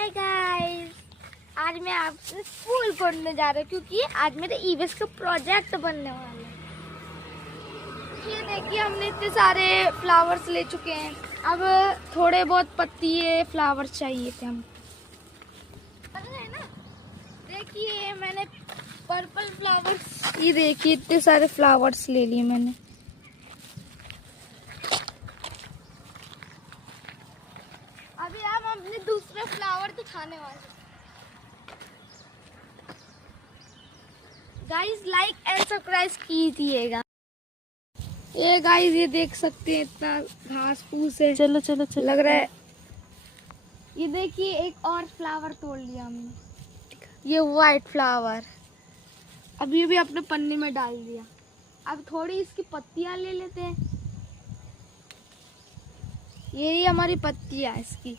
Hi guys, आज मैं आपसे फूल करने जा रही हूँ क्योंकि आज मेरे ईवीएस का प्रोजेक्ट बनने वाला है। ये देखिए, हमने इतने सारे फ्लावर्स ले चुके हैं। अब थोड़े बहुत पत्ती फ्लावर्स चाहिए थे हम। है ना, देखिए मैंने पर्पल फ्लावर्स, ये देखिए इतने सारे फ्लावर्स ले लिए मैंने। अभी हम अपने दूसरे फ्लावर दिखाने वाले। गाइस लाइक एंड सब्सक्राइब कीजिएगा। ये गाइस, ये देख सकते हैं इतना घास फूस है। चलो चलो चलो लग रहा है। ये देखिए एक और फ्लावर तोड़ लिया हमने, ये वाइट फ्लावर अभी भी अपने पन्नी में डाल दिया। अब थोड़ी इसकी पत्तियां ले लेते हैं। यही हमारी पत्तियां इसकी।